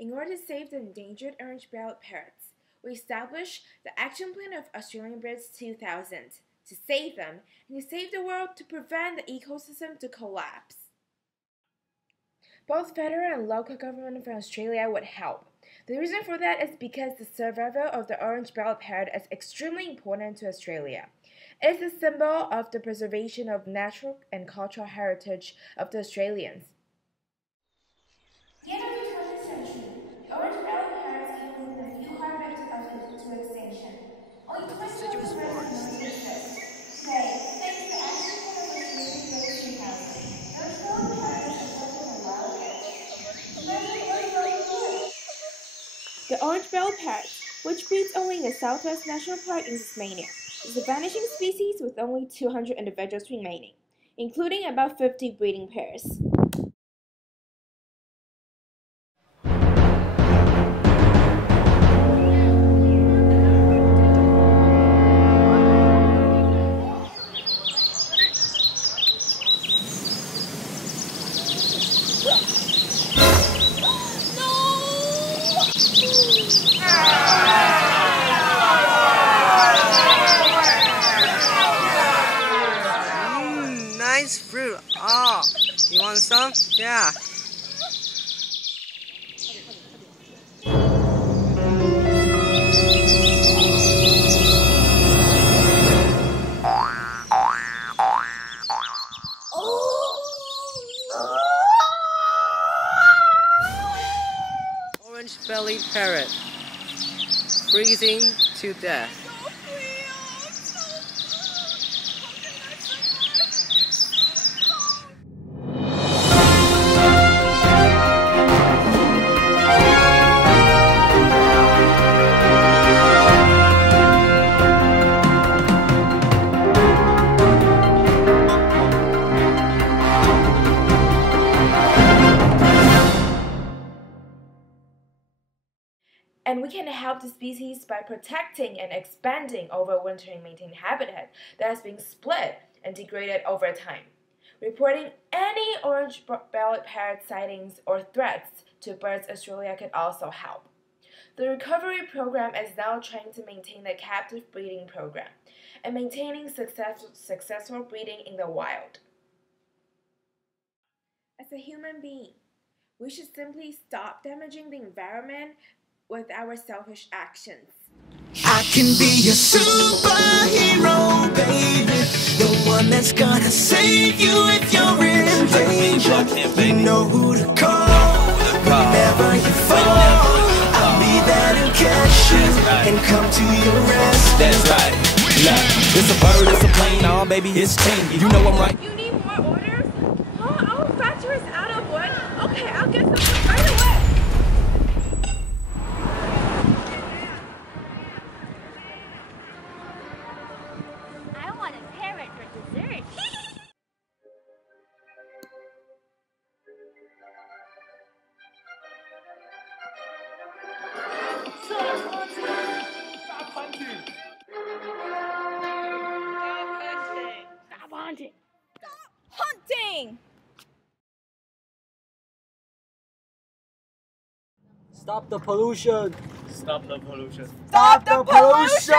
In order to save the endangered orange-bellied parrots, we established the Action Plan of Australian Birds 2000 to save them and to save the world to prevent the ecosystem to collapse. Both federal and local government from Australia would help. The reason for that is because the survival of the orange-bellied parrot is extremely important to Australia. It is a symbol of the preservation of natural and cultural heritage of the Australians. The end of the 20th century, the orange-bellied parrots came within a few hundred to extinction. Only 20% of them really exist. Today, thanks to the Action Plan of Australian Birds 2000, the orange-bellied parrot is protected and wild again. Imagine the orange-bellied parrot. The orange-bellied parrot, which breeds only in the Southwest National Park in Tasmania, is a vanishing species with only 200 individuals remaining, including about 50 breeding pairs. Nice fruit. Oh, you want some? Yeah. Orange-bellied parrot, freezing to death. And we can help the species by protecting and expanding overwintering maintained habitat that has been split and degraded over time. Reporting any orange-bellied parrot sightings or threats to Birds Australia could also help. The recovery program is now trying to maintain the captive breeding program and maintaining successful breeding in the wild. As a human being, we should simply stop damaging the environment with our selfish actions. I can be a superhero, baby, the one that's gonna save you if you're in danger. You know who to call whenever you fall. I'll be there to catch you and come to your rescue. That's right. Look, it's a bird, it's a plane, oh baby, it's team. You know I'm right. You need more orders? Oh, our factory is out of wood. Okay, I'll get some right away. Hunting! Stop the pollution! Stop the pollution. Stop the pollution!